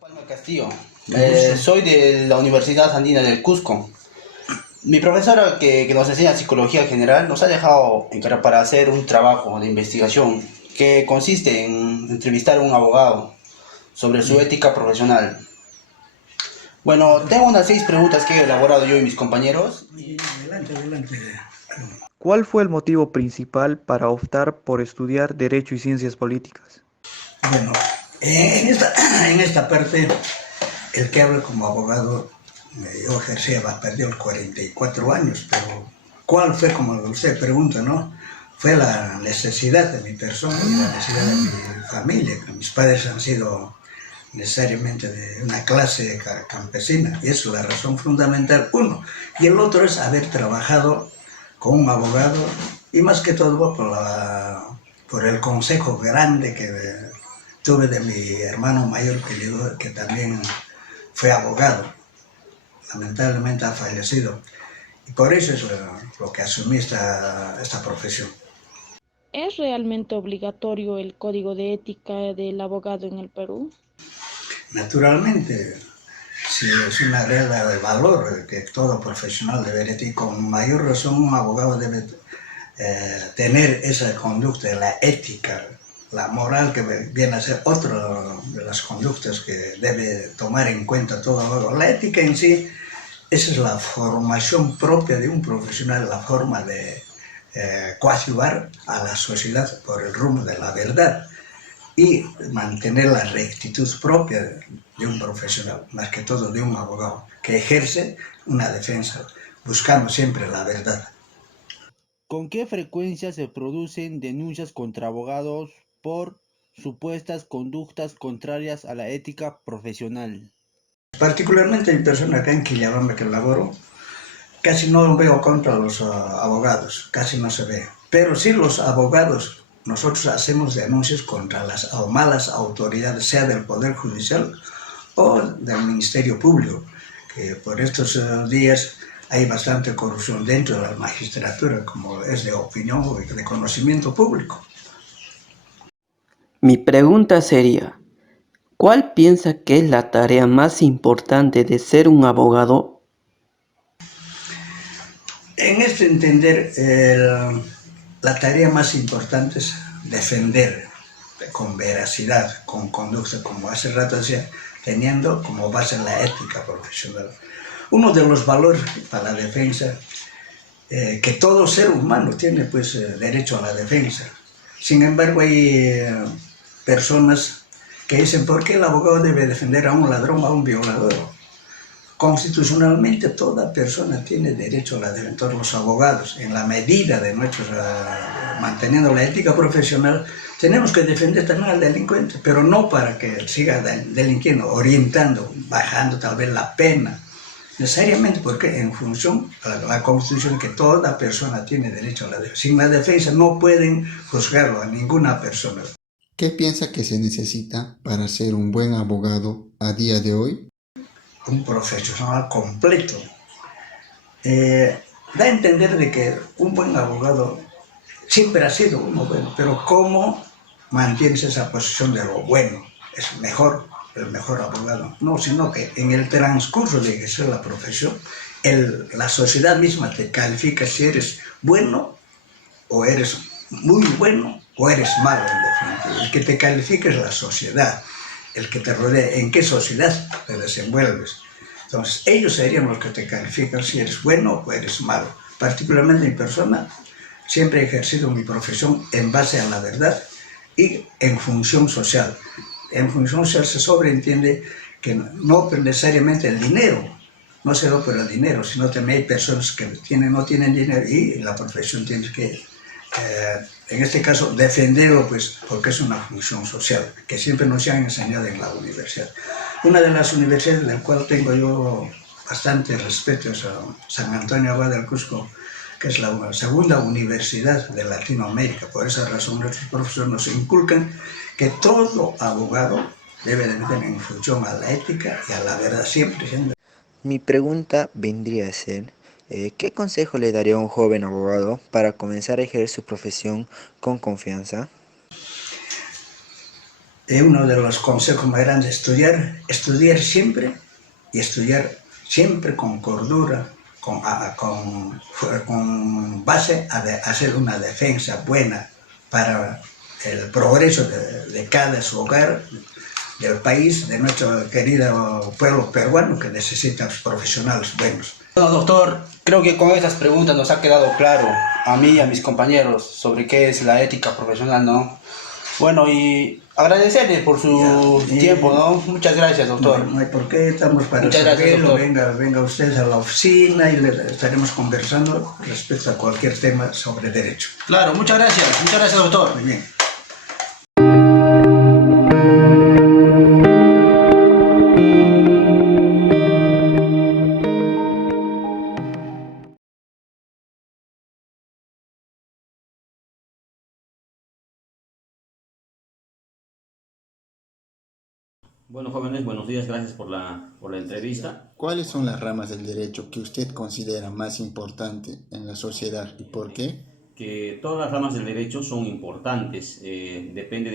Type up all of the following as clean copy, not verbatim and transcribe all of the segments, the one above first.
Palma Castillo. Qué gusto. Soy de la Universidad Andina del Cusco. Mi profesora que nos enseña psicología general nos ha dejado encargar para hacer un trabajo de investigación que consiste en entrevistar a un abogado sobre su Ya. ética profesional. Bueno, tengo unas 6 preguntas que he elaborado yo y mis compañeros. Oye, adelante, adelante. ¿Cuál fue el motivo principal para optar por estudiar Derecho y Ciencias Políticas? Bueno, en esta parte, el que habla como abogado, yo ejercía, perdió los 44 años, pero ¿cuál fue, como usted pregunta, no? Fue la necesidad de mi persona y la necesidad de mi familia, que mis padres han sido necesariamente de una clase campesina, y eso es la razón fundamental, uno. Y el otro es haber trabajado con un abogado, y más que todo por el consejo grande que tuve de mi hermano mayor, que también fue abogado. Lamentablemente ha fallecido. Y por eso es lo que asumí esta profesión. ¿Es realmente obligatorio el código de ética del abogado en el Perú? Naturalmente, si es una regla de valor que todo profesional debería tener, con mayor razón un abogado debe tener esa conducta, la ética, la moral, que viene a ser otra de las conductas que debe tomar en cuenta todo abogado. La ética en sí, esa es la formación propia de un profesional, la forma de coadyuvar a la sociedad por el rumbo de la verdad y mantener la rectitud propia de un profesional, más que todo de un abogado, que ejerce una defensa buscando siempre la verdad. ¿Con qué frecuencia se producen denuncias contra abogados por supuestas conductas contrarias a la ética profesional? Particularmente en persona acá en Quillabamba que laboro, casi no veo contra los abogados, casi no se ve. Pero sí los abogados, nosotros hacemos denuncias contra las malas autoridades, sea del Poder Judicial o del Ministerio Público, que por estos días hay bastante corrupción dentro de la magistratura, como es de opinión o de conocimiento público. Mi pregunta sería, ¿cuál piensa que es la tarea más importante de ser un abogado? En este entender, la tarea más importante es defender con veracidad, con conducta, como hace rato decía, teniendo como base la ética profesional. Uno de los valores para la defensa, que todo ser humano tiene pues derecho a la defensa. Sin embargo, hay personas que dicen, ¿por qué el abogado debe defender a un ladrón o a un violador? Constitucionalmente toda persona tiene derecho a la defensa, todos los abogados, en la medida de nuestros, manteniendo la ética profesional, tenemos que defender también al delincuente, pero no para que siga delinquiendo, orientando, bajando tal vez la pena, necesariamente porque en función a la Constitución que toda persona tiene derecho a la defensa. Sin la defensa no pueden juzgarlo a ninguna persona. ¿Qué piensa que se necesita para ser un buen abogado a día de hoy? Un profesional completo. Da a entender de que un buen abogado siempre ha sido uno bueno, pero ¿cómo mantienes esa posición de lo bueno? Es mejor, el mejor abogado. No, sino que en el transcurso de ejercer la profesión, la sociedad misma te califica si eres bueno o eres muy bueno o eres malo en definitiva. El que te califica es la sociedad, el que te rodea, en qué sociedad te desenvuelves. Entonces, ellos serían los que te califican si eres bueno o eres malo. Particularmente mi persona, siempre he ejercido mi profesión en base a la verdad y en función social. En función social se sobreentiende que no necesariamente el dinero, no se da por el dinero, sino también hay personas que no tienen dinero y la profesión tiene que, en este caso, defenderlo, pues, porque es una función social, que siempre nos han enseñado en la universidad. Una de las universidades de la cual tengo yo bastante respeto es San Antonio Abad del Cusco, que es la segunda universidad de Latinoamérica. Por esa razón nuestros profesores nos inculcan que todo abogado debe de meter en función a la ética y a la verdad, siempre siendo. Mi pregunta vendría a ser, ¿qué consejo le daría a un joven abogado para comenzar a ejercer su profesión con confianza? uno de los consejos más grandes es estudiar siempre y estudiar siempre con cordura, con base a hacer una defensa buena para el progreso de cada su hogar, del país, de nuestro querido pueblo peruano que necesita profesionales buenos. Bueno, doctor, creo que con estas preguntas nos ha quedado claro a mí y a mis compañeros sobre qué es la ética profesional, ¿no? Bueno, y agradecerle por su tiempo, ¿no? Muchas gracias, doctor. No hay por qué, estamos para Muchas gracias, servirlo. doctor. Venga usted a la oficina y estaremos conversando respecto a cualquier tema sobre derecho. Claro, muchas gracias, doctor. Muy bien. Bueno, jóvenes, buenos días, gracias por la entrevista. ¿Cuáles son las ramas del derecho que usted considera más importantes en la sociedad y por qué? Que todas las ramas del derecho son importantes, depende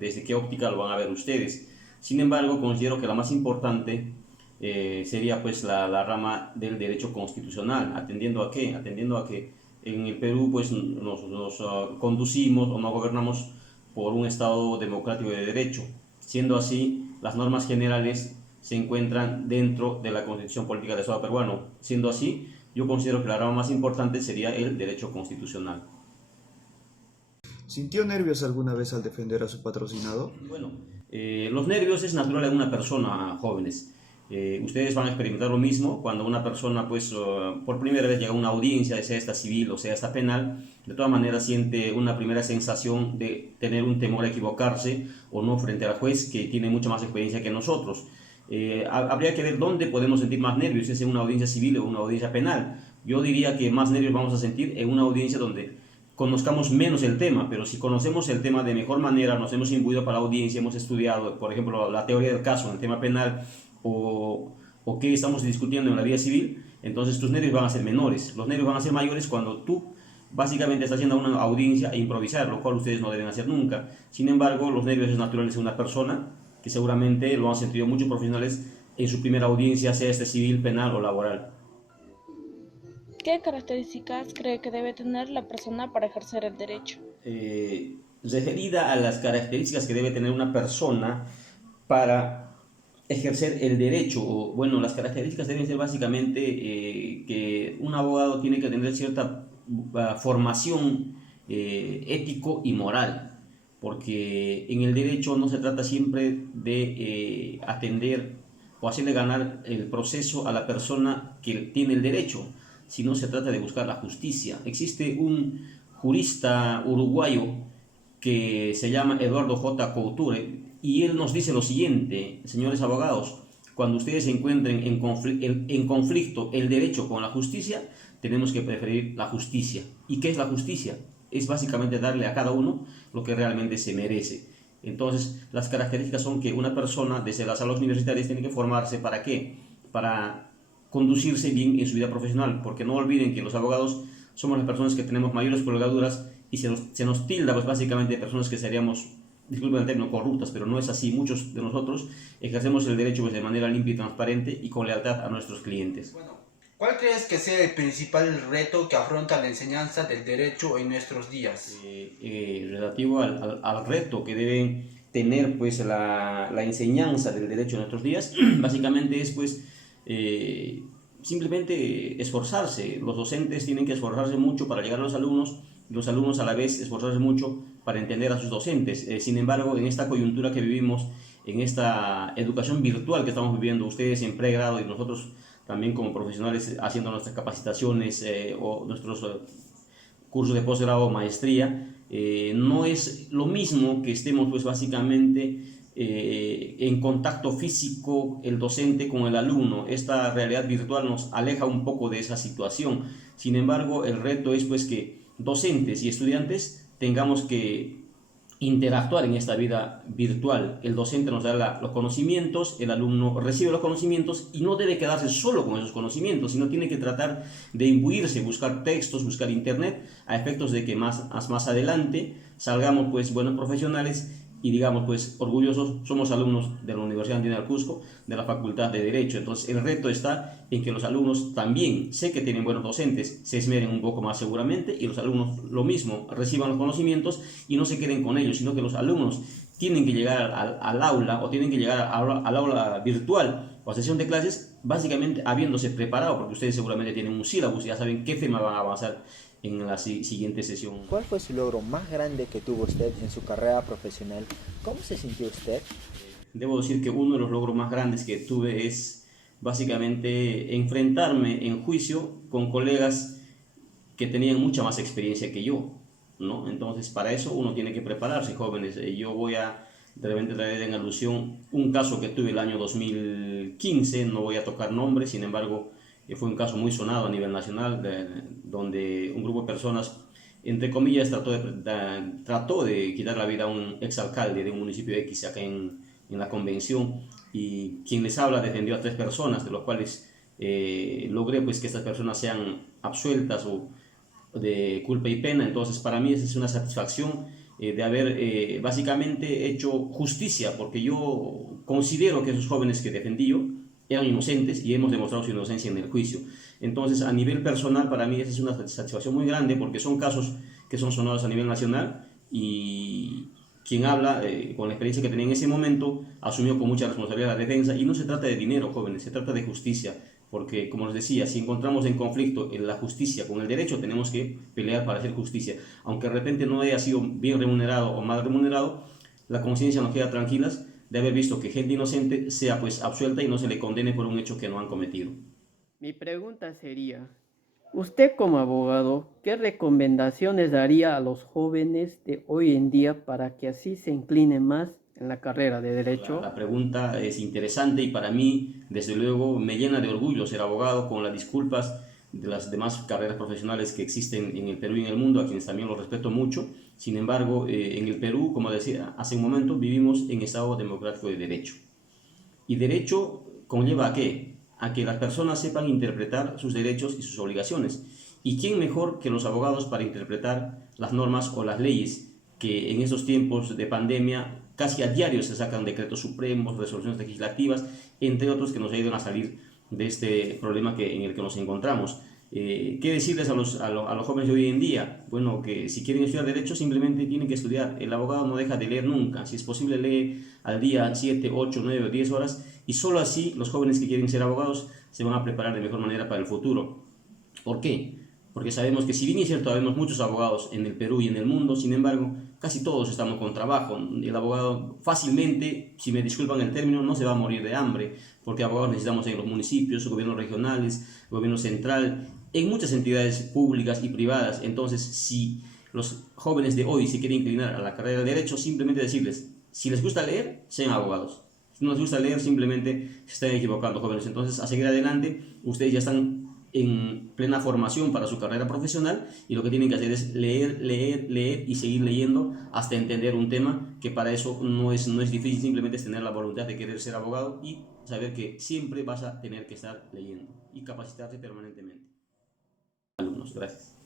desde qué óptica lo van a ver ustedes. Sin embargo, considero que la más importante sería pues la rama del derecho constitucional. ¿Atendiendo a qué? Atendiendo a que en el Perú pues nos conducimos o no gobernamos por un Estado democrático de derecho. Siendo así, las normas generales se encuentran dentro de la Constitución Política del Estado peruano. Siendo así, yo considero que la rama más importante sería el derecho constitucional. ¿Sintió nervios alguna vez al defender a su patrocinado? Bueno, los nervios es natural en una persona, jóvenes. Ustedes van a experimentar lo mismo cuando una persona, pues, por primera vez llega a una audiencia, sea esta civil o sea esta penal, de todas maneras siente una primera sensación de tener un temor a equivocarse o no frente al juez que tiene mucha más experiencia que nosotros. Habría que ver dónde podemos sentir más nervios, si es en una audiencia civil o una audiencia penal. Yo diría que más nervios vamos a sentir en una audiencia donde conozcamos menos el tema, pero si conocemos el tema de mejor manera, nos hemos imbuido para la audiencia, hemos estudiado, por ejemplo, la teoría del caso en el tema penal o qué estamos discutiendo en la vía civil, entonces tus nervios van a ser menores. Los nervios van a ser mayores cuando tú básicamente estás haciendo una audiencia e improvisar, lo cual ustedes no deben hacer nunca. Sin embargo, los nervios es naturales en una persona que seguramente lo han sentido muchos profesionales en su primera audiencia, sea este civil, penal o laboral. ¿Qué características cree que debe tener la persona para ejercer el derecho? Referida a las características que debe tener una persona para ejercer el derecho, bueno, las características deben ser básicamente que un abogado tiene que tener cierta formación ético y moral, porque en el derecho no se trata siempre de atender o hacerle ganar el proceso a la persona que tiene el derecho, sino se trata de buscar la justicia. Existe un jurista uruguayo que se llama Eduardo J. Couture, y él nos dice lo siguiente: señores abogados, cuando ustedes se encuentren en conflicto el derecho con la justicia, tenemos que preferir la justicia. ¿Y qué es la justicia? Es básicamente darle a cada uno lo que realmente se merece. Entonces, las características son que una persona desde las aulas universitarias tiene que formarse ¿para qué? Para conducirse bien en su vida profesional, porque no olviden que los abogados somos las personas que tenemos mayores colgaduras y se nos tilda pues básicamente de personas que seríamos, disculpen el término, corruptas, pero no es así. Muchos de nosotros ejercemos el derecho pues de manera limpia y transparente y con lealtad a nuestros clientes. Bueno, ¿cuál crees que sea el principal reto que afronta la enseñanza del derecho en nuestros días? Relativo al reto que deben tener pues la enseñanza del derecho en nuestros días, básicamente es pues simplemente esforzarse. Los docentes tienen que esforzarse mucho para llegar a los alumnos, y los alumnos a la vez esforzarse mucho para entender a sus docentes. Sin embargo, en esta coyuntura que vivimos, en esta educación virtual que estamos viviendo, ustedes en pregrado y nosotros también como profesionales haciendo nuestras capacitaciones o nuestros cursos de posgrado o maestría, no es lo mismo que estemos pues básicamente en contacto físico el docente con el alumno. Esta realidad virtual nos aleja un poco de esa situación. Sin embargo, el reto es pues que docentes y estudiantes tengamos que interactuar en esta vida virtual. El docente nos da los conocimientos, el alumno recibe los conocimientos y no debe quedarse solo con esos conocimientos, sino tiene que tratar de imbuirse, buscar textos, buscar internet, a efectos de que más adelante salgamos pues buenos profesionales y digamos, pues orgullosos, somos alumnos de la Universidad Andina del Cusco, de la Facultad de Derecho. Entonces el reto está en que los alumnos también, sé que tienen buenos docentes, se esmeren un poco más seguramente, y los alumnos lo mismo, reciban los conocimientos y no se queden con ellos, sino que los alumnos tienen que llegar al aula o tienen que llegar al aula virtual o a sesión de clases, básicamente habiéndose preparado, porque ustedes seguramente tienen un sílabus y ya saben qué tema van a avanzar en la siguiente sesión. ¿Cuál fue su logro más grande que tuvo usted en su carrera profesional? ¿Cómo se sintió usted? Debo decir que uno de los logros más grandes que tuve es básicamente enfrentarme en juicio con colegas que tenían mucha más experiencia que yo, ¿no? Entonces, para eso uno tiene que prepararse, jóvenes. Yo voy a de repente traer en alusión un caso que tuve el año 2015, no voy a tocar nombres, sin embargo, fue un caso muy sonado a nivel nacional, donde un grupo de personas, entre comillas, trató de quitar la vida a un exalcalde de un municipio X acá en la convención, y quien les habla defendió a 3 personas, de los cuales logré pues que estas personas sean absueltas o de culpa y pena. Entonces para mí esa es una satisfacción de haber básicamente hecho justicia, porque yo considero que esos jóvenes que defendí yo eran inocentes y hemos demostrado su inocencia en el juicio. Entonces, a nivel personal, para mí esa es una satisfacción muy grande, porque son casos que son sonados a nivel nacional, y quien habla, con la experiencia que tenía en ese momento, asumió con mucha responsabilidad la defensa. Y no se trata de dinero, jóvenes, se trata de justicia, porque, como les decía, si encontramos en conflicto la justicia con el derecho, tenemos que pelear para hacer justicia. Aunque de repente no haya sido bien remunerado o mal remunerado, la conciencia nos queda tranquilas de haber visto que gente inocente sea pues absuelta y no se le condene por un hecho que no han cometido. Mi pregunta sería, usted como abogado, ¿qué recomendaciones daría a los jóvenes de hoy en día para que así se inclinen más en la carrera de Derecho? La pregunta es interesante y para mí, desde luego, me llena de orgullo ser abogado, con las disculpas de las demás carreras profesionales que existen en el Perú y en el mundo, a quienes también los respeto mucho. Sin embargo, en el Perú, como decía hace un momento, vivimos en Estado democrático de derecho. ¿Y derecho conlleva a qué? A que las personas sepan interpretar sus derechos y sus obligaciones. ¿Y quién mejor que los abogados para interpretar las normas o las leyes que en estos tiempos de pandemia casi a diario se sacan decretos supremos, resoluciones legislativas, entre otros, que nos ayudan a salir de este problema en el que nos encontramos? ¿Qué decirles a los jóvenes de hoy en día? Bueno, que si quieren estudiar Derecho simplemente tienen que estudiar. El abogado no deja de leer nunca. Si es posible, lee al día 7, 8, 9 o 10 horas, y solo así los jóvenes que quieren ser abogados se van a preparar de mejor manera para el futuro. ¿Por qué? Porque sabemos que, si bien es cierto, habemos muchos abogados en el Perú y en el mundo, sin embargo, casi todos estamos con trabajo. El abogado fácilmente, si me disculpan el término, no se va a morir de hambre, porque abogados necesitamos en los municipios, gobiernos regionales, gobierno central, en muchas entidades públicas y privadas. Entonces, si los jóvenes de hoy se quieren inclinar a la carrera de Derecho, simplemente decirles, si les gusta leer, sean abogados. Si no les gusta leer, simplemente se están equivocando, jóvenes. Entonces, a seguir adelante, ustedes ya están en plena formación para su carrera profesional, y lo que tienen que hacer es leer, leer, leer y seguir leyendo hasta entender un tema, que para eso no es difícil, simplemente es tener la voluntad de querer ser abogado y saber que siempre vas a tener que estar leyendo y capacitarte permanentemente. Alumnos, gracias.